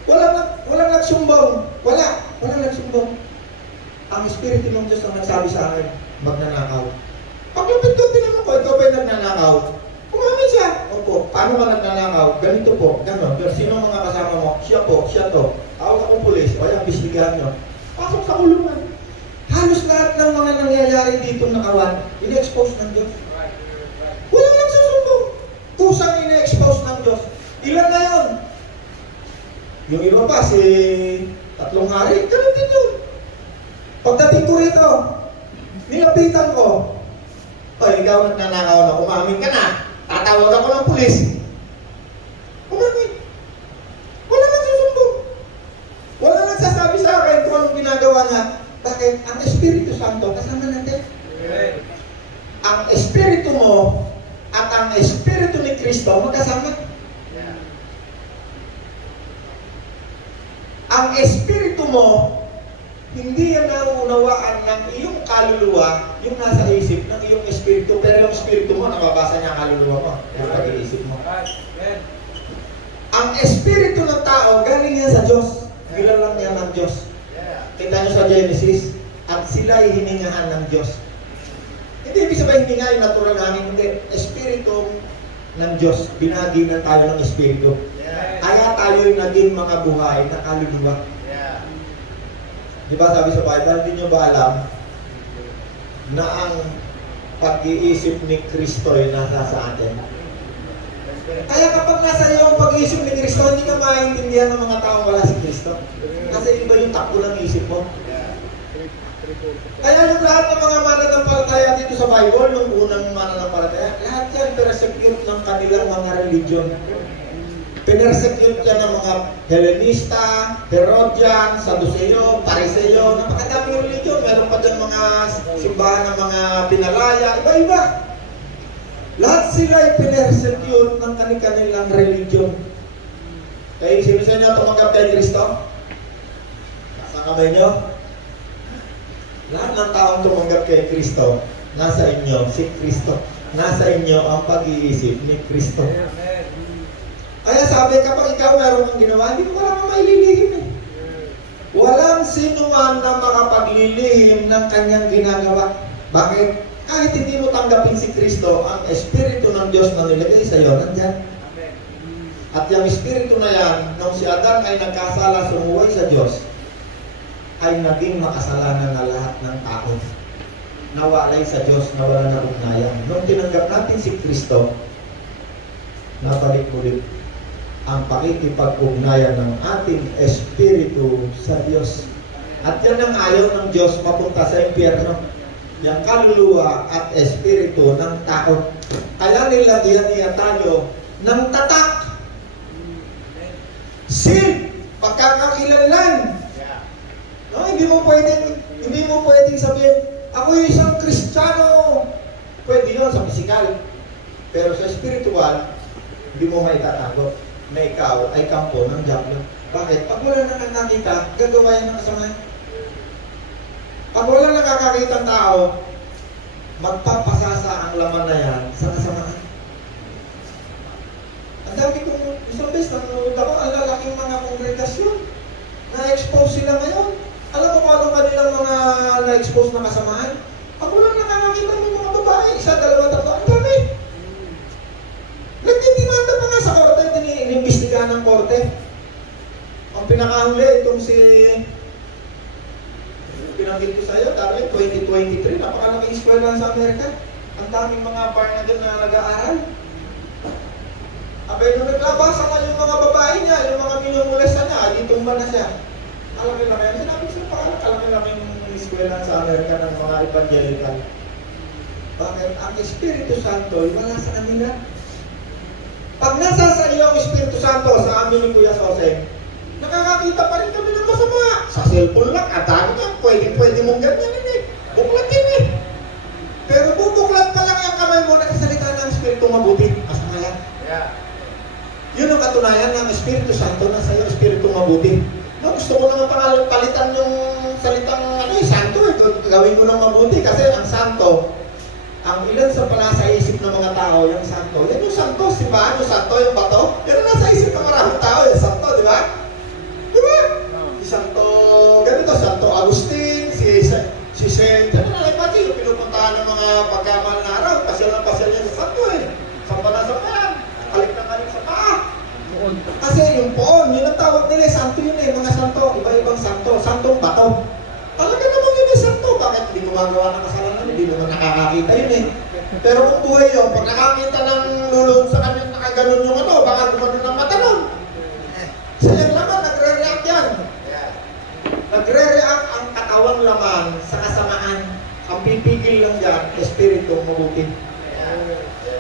Walang nagsumbong. Walang nagsumbong. Ang Espiritu ng Diyos ang nagsabi sa akin, magnanakaw. Paglapit ko, tinanong ko, ikaw ba'y nagnanakaw? Umamin siya. Opo, paano ka nagnanakaw? Ganito po, gano'n. Sino mga kasama mo? Siya po, siya to. Tawag akong pulis, o yung bistigahan nyo. Pasok sa kulungan. Halos lahat ng mga nangyayari dito nakawan, in-expose ng Diyos. Walang nagsusumbong. Kusang in-expose ng Diyos. Ilan na yun? Yung iba pa, si Tatlong Hari, ganun din yun. Pagdating ko rito, nilapitan ko, o ikaw nagnanakaw na, umamin ka na, tatawag ako ng pulis. Umamin. Wala nagsusumbong. Wala nagsasabi sa akin kung anong ginagawa niya. Bakit? Ang Espiritu Santo kasama natin. Ang Espiritu mo at ang Espiritu ni Kristo magkasama. Ang Espiritu mo hindi yan nauunawaan ng iyong kaluluwa, yung nasa isip ng iyong Espiritu, pero yung Espiritu mo, nababasa niya ang kaluluwa mo, yung pag-iisip mo. Ang Espiritu ng tao, galing yan sa Diyos. Gilalang yan ng Diyos. Kita nyo sa Genesis, at sila ay hiningahan ng Diyos. Hindi ibig sabihin hininga yung natural hangin, hindi. Espiritu ng Diyos, binaginan tayo ng Espiritu. Kaya tayo yung naging mga buhay na kaluluwa. Di ba sabi sa Bible, hindi nyo ba alam na ang pag-iisip ni Kristo ay nasa sa atin. Kaya kapag nasa iyo ang pag-iisip ni Kristo, hindi ka maintindihan ng mga taong wala si Kristo. Kasi iba yung takbo ng isip mo. Kaya yung lahat ng mga mananampalataya dito sa Bible, nung unang mananampalataya, lahat yan persecute ng kanilang mga religion. Pinersecute yan ng mga Hellenista, Herodian, Saduceo, Pariseo, napakadaming religion. Meron pa dyan mga simbahan ng mga pinalaya, iba-iba. Lahat sila ay pinersecute ng kanilang religion. Kaya sino sa inyo tumanggap kay Kristo? Nasa kamay nyo? Lahat ng taong tumanggap kay Kristo, nasa inyo si Kristo. Nasa inyo ang pag-iisip ni Kristo. Kaya sabi, kapag ikaw meron kang ginawa, hindi mo kailangan maililihim eh. Walang sino man na makapaglilihim ng kanyang ginagawa. Bakit? Kahit hindi mo tanggapin si Kristo, ang Espiritu ng Diyos na nilagay sa iyo, nandyan. At yung Espiritu na yan, nung si Adan ay nagkasala, sumuway sa Diyos, ay naging makasalanan na lahat ng tao. Nawalay sa Diyos, nawala na ugnayan. Nung tinanggap natin si Kristo, nabalik-ulit ang pakikipag-ugnayan ng ating Espiritu sa Diyos. At yan ang ayaw ng Diyos mapunta sa impyerno. Yung kaluluwa at Espiritu ng tao. Kaya nilagyan niya tayo ng tatak. Seal. Pagkakakilanlan. No, hindi mo pwedeng sabihin, ako yung isang Kristiyano. Pwede yun sa physical. Pero sa spiritual, hindi mo maitatago na ikaw ay kampo ng diablo. Bakit? Pag wala na nakakita, gagawa yan ng kasama. Pag wala nakakakita ang tao, magpapasasa ang laman na yan sa kasamaan. Ang dami kong isang beses nanonood ako, ang lalaking mga kongregasyon. Na-expose sila ngayon. Alam mo kung anong kanilang mga na-expose na kasamaan? Pag wala nakakakita ng mga babae, isa, dalawa, tatlo, ang dami. Nagtitimanda pa nga sa korte, inimbestigahan ng korte. Ang pinakahuli, itong si pinanggit ko sa iyo, dahil 2023, napakalaking eskwela sa Amerika. Ang daming mga bar na dyan na nag-aaral. Abay, nung naglabasa na yung mga babae niya, yung mga minumulesa niya, di tumba na siya. Kalaki-laki. Sinabi siya pa, kalaki-laking eskwela sa Amerika ng mga evangelical. Bakit? Ang Espiritu Santo ay wala sa kanila. Pag nasa sa iyo ang Espiritu Santo, sa amin ni Kuya Soseng, nakakakita pa rin kami ng masama. Sa cellphone lang, at dami nga, pwede mong ganyan eh. Buklat yun eh. Pero bubuklat pa lang ang kamay mo, nakasalita ng Espiritu mabuti. Masama yan. Yeah. Yun ang katunayan ng Espiritu Santo na sa iyo, Espiritu mabuti. No, gusto ko naman palitan yung salitang santo eh. Gawin ko ng mabuti kasi ang santo, ang ilan sa pala sa isip ng mga tao, yung santo. Yan yung santo, di ba? Yung santo, yung bato. Yan ang nasa isip ng maraming tao, yung santo, di ba? Di ba? Si Santo, ganito, Santo Agustin, si Saint, ano na lang pati, yung pinupuntahan ng mga pagkamahal na araw, pasyal yan sa santo eh. Sampa na kalik na kalik sa paa. Kasi yung poon, yun ang tawag nila, santo yun eh, mga santo, iba-ibang santo, santong bato. Talaga naman yun eh, santo. Bakit hindi gumagawa ng kasalanan? Hindi naman nakakakita yun eh. Pero kung buhay yun, pag nakakita ng lulong sa kanya, nakaganon yung ano, baka gumanon ng mata nun. Sayang naman, nagre-react yan. Nagre-react ang katawang laman sa kasamaan. Ang pipigil lang dyan, Espiritu mabuti.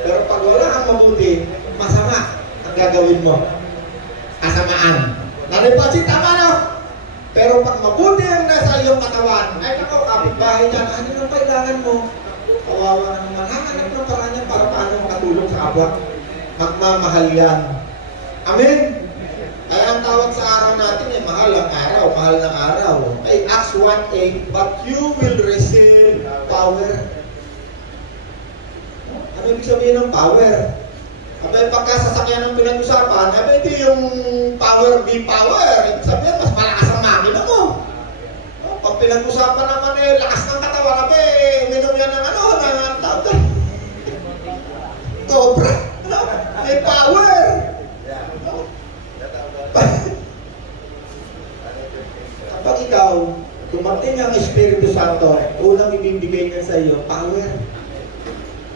Pero pag wala kang mabuti, masama ang gagawin mo. Kasamaan. Nalipat si tama na. Pero pag mabuti ang nasa iyong katawan, ay nako, kapitbahay dyan, ano yung kailangan mo? Kawawa na naman. Hanganap ng paraan yan para paano makatulong sa kapwa. Magmamahal yan. Amen? Kaya ang tawag sa araw natin ay mahal ang araw, mahal ng araw. Ay Acts 1:8, but you will receive power. Ano ibig sabihin ng power? Abay, pagkasasakyan ng pinag-usapan, abay, ito yung power be power. Ibig sabihin, mas malakas ang makina mo. Pag pinag-usapan naman eh, lakas ng katawan, abay, minom yan ng ano, ng tawag. Cobra. May power. Kapag ikaw, dumating ang Espiritu Santo, unang ibibigay niya sa iyo, power.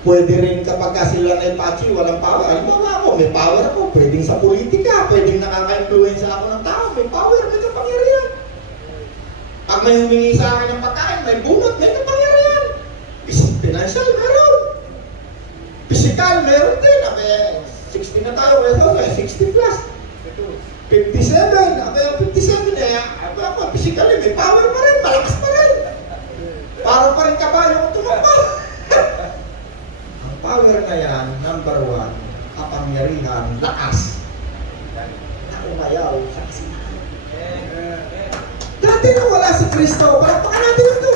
Pwede rin kapag sila na ipachi, walang power. Halimbawa ako, may power ako. Pwedeng sa politika, pwedeng nakaka-influence ako ng tao. May power, may kapangyarihan. Pag may humingi sa akin ng pagkain, may bunot, may kapangyarihan. Financial, meron. Physical, meron din. 60 na tayo, 60 plus. 57, ako 57 ako physically, may power pa rin, malakas pa rin. Parang pa rin kabayo kung tumakbo. Ang power na yan, number 1, kapangyarihan, lakas. Na umayaw sa kasalanan. Dati nang wala si Kristo, palakpakan natin ito.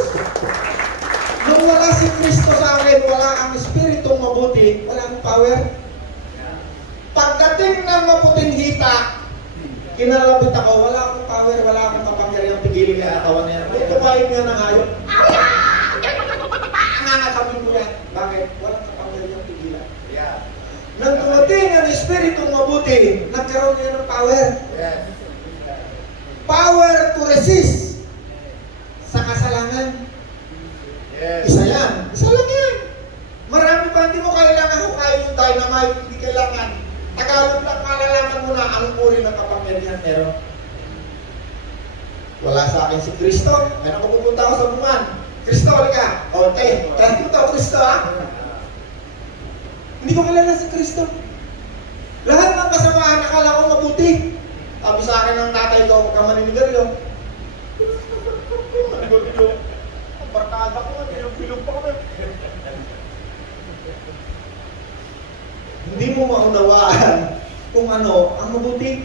Nung wala si Kristo sa akin, wala ang Espiritong mabuti, wala ang power. Pagdating ng maputing hita, kinalapit ako, wala akong power, wala akong kapangyarihan pigilin ng katawan niya. May tumayin nga ng hayop. Nangangasabi ko yan. Bakit? Walang kapangyarihan pigilan. Nang dumating ang Espiritong mabuti, nagkaroon niya ng power. Power to resist sa kasalanan. Isa yan. Isa lang yan. Marami pa, hindi mo kailangan hukayin yung dynamite. Hindi kailangan. Tagalog lang, malalaman mo na ang uri ng kapangyarihan meron. Wala sa akin si Kristo. Ngayon ako pupunta ako sa buman. Kristo, halika. Okay. Kaya punta ako Kristo, ha? Hindi ko kilala si Kristo. Lahat ng kasamaan, akala ko mabuti. Sabi sa akin ng tatay ko, pagka maninigarilyo. Maninigarilyo. Ang barkada ko, bilog pa kami. Hindi mo maunawaan kung ano ang mabuti.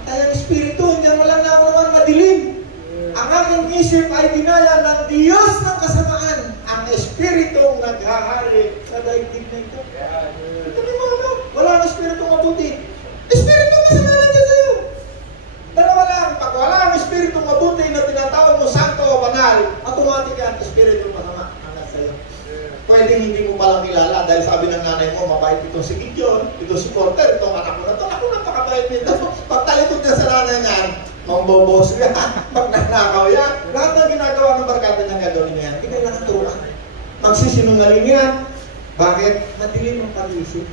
Patay ang Espiritu, hindi mo lang naman madilim. Ang aking isip ay dinaya ng Diyos ng kasamaan. Ang Espiritu naghahari sa daigdig na ito. Ito mo ano? Wala ang Espiritu mabuti. Espiritu masama lang dyan sa'yo. Dalawa lang. Pag wala ang Espiritu mabuti na tinatawag mo santo o banal, automatic ang Espiritu masama hanggang sa'yo. Pwede hindi mo palang kilala dahil sabi ng nanay mo, mabait itong si Gideon, itong si Porter, itong anak mo na ito. Ako napakabait nito. Pag talikod niya sa nanay niyan, mambobos yan, pag nanakaw yan, lahat ng ginagawa ng barkada niya gagawin niya yan. Hindi kailangan turuan. Magsisinungaling yan. Bakit? Madilim ang pag-isip.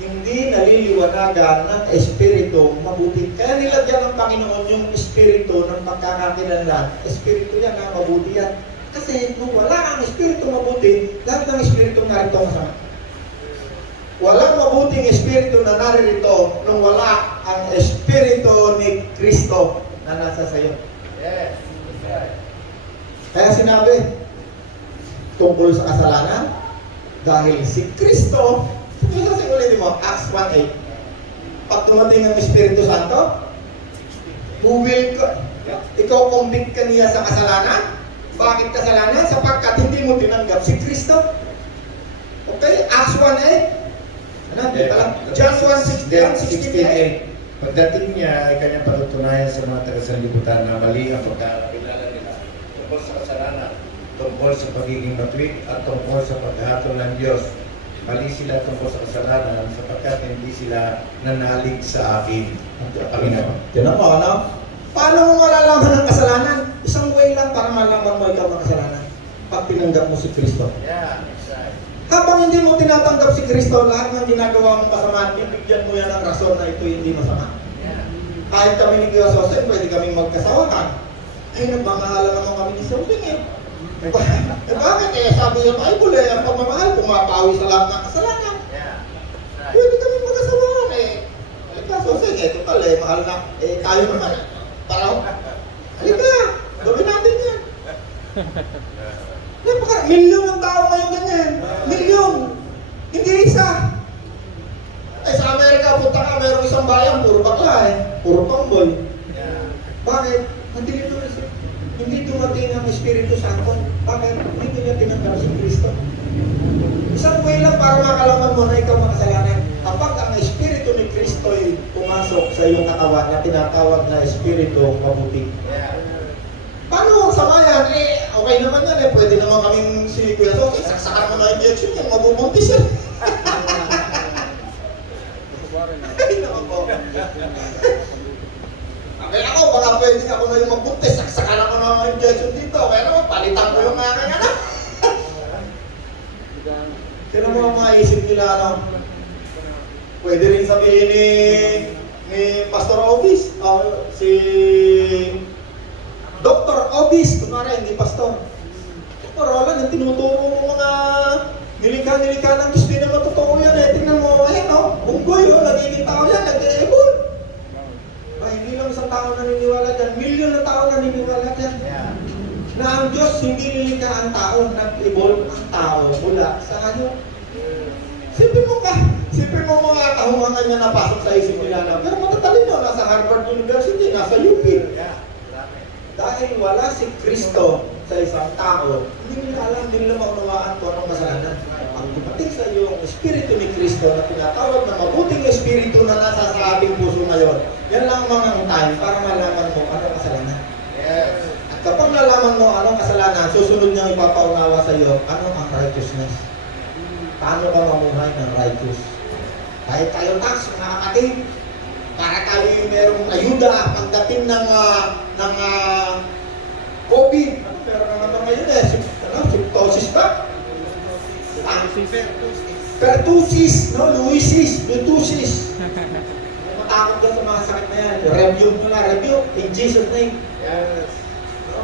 Hindi naliliwanagan ng Espiritu mabuti. Kaya nilagyan ng Panginoon yung Espiritu ng pagkakakilanlan. Espiritu yan, mabuti yan. Kasi kung wala ang Espiritu mabuti, lahat ng Espiritu narito masama. Walang mabuting Espiritu na naririto nung wala ang Espiritu ni Kristo na nasa sayo. Yes. Kaya sinabi, tungkol sa kasalanan, dahil si Kristo, ito sa ulitin mo, Acts 1:8, pag dumating ang Espiritu Santo, who will, ikaw convict ka niya sa kasalanan. Bakit kasalanan? Sapagkat hindi mo tinanggap si Kristo. Okay? Acts 1:8. Ano? John 1:16. Pagdating niya ay kanyang patutunayan sa mga taga-sanlibutan na mali ang pagkakilala nila tungkol sa kasalanan, tungkol sa pagiging matwid at tungkol sa paghahatol ng Diyos. Mali sila tungkol sa kasalanan sapagkat hindi sila nanalig sa akin. Panginoon. Tinan mo, ano? Paano mo malalaman ang kasalanan? Isang way lang para malaman mo ikaw ang kasalanan. Pag tinanggap mo si Kristo. Yeah, exactly. Habang hindi mo tinatanggap si Kristo, lahat ng ginagawa mong kasamaan, bibigyan mo yan ng rason na ito hindi masama. Yeah. Kahit kami ni Kuya Soseng, pwede kaming magkasawakan. Ay, nagmamahala naman kami ni Soseng eh. Bakit eh? Sabi yung Bible eh, ang pagmamahal, pumapawi sa lahat ng kasalanan. Yeah. Right. Pwede kaming magkasawakan eh. Halika, Soseng eh, total eh, mahal na. Eh, tayo naman eh. Paraw. Halika, gawin natin yan. Milyon ang tao ngayon ganyan. Milyon. Hindi isa. Eh sa Amerika, punta ka, mayroong isang bayan, puro bakla eh. Puro tomboy. Yeah. Bakit? Hindi nito kasi. Hindi dumating ang Espiritu Santo. Bakit? Hindi niya tinanggap si Kristo. Isang way lang para makalaman mo na ikaw makasalanan. Kapag ang Espiritu ni Kristo ay pumasok sa iyong katawan na tinatawag na Espiritu mabuti. Yeah. Paano ang samayan? Eh, okay naman yan eh. Pwede naman kaming si Kuya Soki, saksakan mo na injection yan, mabubuntis yan. Ay, naman po. Okay ako, baka pwede ako na yung magbuntis, saksakan ako ng injection dito. Kaya naman, palitan ko yung aking anak. Sino mo ang maisip nila, ano? Pwede rin sabihin ni Pastor Obis, si Dr. Obis, kunwari, hindi Pastor. Dr. Roland, yung tinuturo mo mga nilikha-nilikha ng Diyos, di naman totoo yan eh. Tingnan mo, unggoy, nagiging tao yan, nag-e-evolve. Ay, hindi lang isang tao naniniwala dyan, milyon na tao naniniwala dyan. Na ang Diyos hindi nilikha ang tao, nag-evolve ang tao mula sa hayop. Siyempre mo mga kahumangan niya napasok sa isip nila na, pero matatalino, nasa Harvard University, nasa UP. Dahil wala si Kristo sa isang tao, hindi nila alam, hindi nila maunawaan kung anong kasalanan. Ang dumating sa iyo ang Espiritu ni Kristo na tinatawag na mabuting Espiritu na nasa sa ating puso ngayon, yan lang mga time para malaman mo anong kasalanan. At kapag nalaman mo anong kasalanan, susunod niyang ipapaunawa sa iyo, anong ang righteousness. Paano ka mamuhay ng righteous? Kahit tayo tax, mga kapatid, para tayo yung merong ayuda pagdating ng COVID. Pero naman ngayon symptosis ba? Pertussis, luisis, lutusis. Matakot ka sa mga sakit na yan. Rebuke mo na, rebuke in Jesus' name.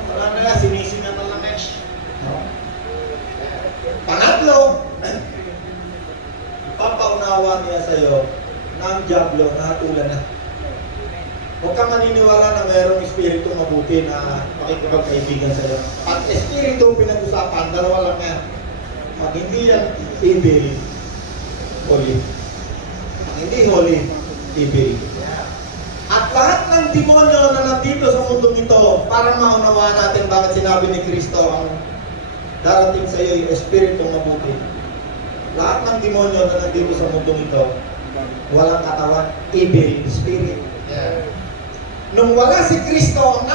Wala na, sinisingan na lang Pangatlo, papaunawa niya sa iyo ng Diablo na hatulan na. Huwag kang maniniwala na mayroong espiritu mabuti na makikipagkaibigan sa iyo. At espiritu pinag-usapan, dalawa lang yan. Pag hindi yan evil, holy. Pag hindi holy, evil. At lahat ng demonyo na nandito sa mundong ito, para maunawaan natin bakit sinabi ni Kristo ang darating sa iyo yung espiritu mabuti. Lahat ng demonyo na nandito sa mundong ito, walang katawan, evil spirit. Nung wala si Kristo, ang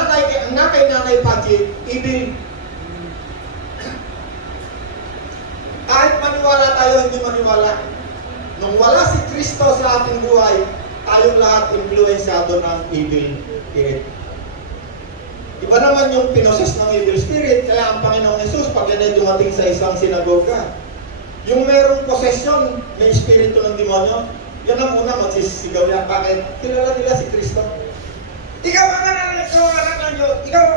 nanay Pagit, evil. Kahit maniwala tayo, hindi maniwala. Nung wala si Kristo sa ating buhay, tayong lahat influensyado ng evil spirit. Iba naman yung pinoses ng evil spirit, kaya ang Panginoong Jesus, pag yan ay dumating sa isang sinagoga, yung merong possession, may espiritu ng demonyo, yan ang una magsisigaw yan. Bakit? Kilala nila si Kristo. Ikaw ang anak ng Diyos. Ikaw!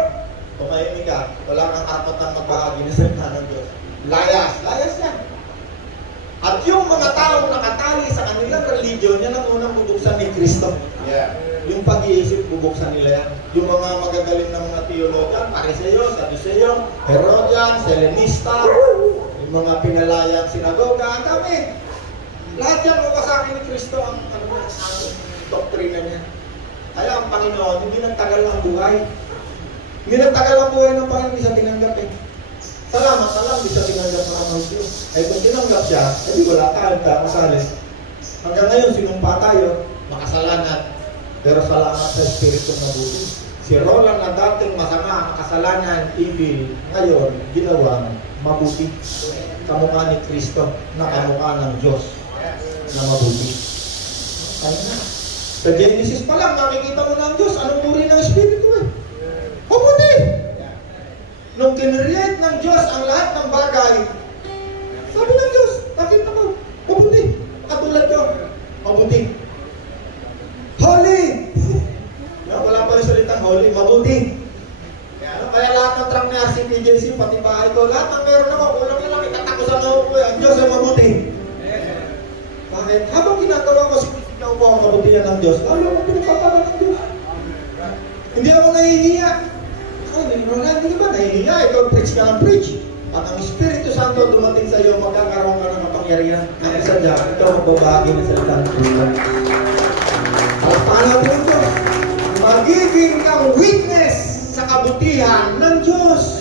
Kumahinig ka, wala kang karapatan magbahagi na salita ng Diyos. Layas yan. At yung mga taong nakatali sa kanilang religion, yan ang unang bubuksan ni Kristo. Yung pag-iisip, bubuksan nila yan. Yung mga magagaling ng mga teologan, Pariseo, Saduseo, Herodian, Selenista, yung mga pinalayang sinagoga, ang dami. Lahat yan mawasakin ni Kristo ang doktrina niya. Kaya ang Panginoon, hindi nagtagal ang buhay. Hindi nagtagal ang buhay ng Panginoon, hindi siya tinanggap eh. Salamat na lang, hindi siya tinanggap ng mga Diyos. Ay kung tinanggap siya, hindi wala tayo kasali. Hanggang ngayon, sinumpa tayo, makasalanan. Pero salamat sa Espiritu mabuti. Si Roland na dating masama, makasalanan, evil, ngayon, ginawang mabuti. Kamukha ni Kristo na kamukha ng Diyos na mabuti. Kaya na. Sa Genesis pa lang, nakikita mo ng Diyos, anong uri ng Espiritu eh? Mabuti! Nung kinreate ng Diyos ang lahat ng bagay, sabi ng Diyos, nakita mo, mabuti. Katulad ko, mabuti. Holy! Wala pa yung salitang holy, mabuti. Kaya lahat ng truck ni RCPJC, pati bahay ko, lahat ng meron ako, kulang na lang, itatakusan ako ko, ang Diyos ay mabuti. Bakit? Habang ginagawa ko, sigaw ko ang kabutihan ng Diyos, lalo akong pinagpapala ng Diyos. Hindi ako nahihiya. Hindi ka ba nahihiya? Ikaw preach ka ng preach. At ang Espiritu Santo dumating sa iyo, magkakaroon ka ng kapangyarihan. Ang sadya, ikaw magbabahagi ng salita ng Diyos. At paano ito? Magiging kang witness sa kabutihan ng Diyos.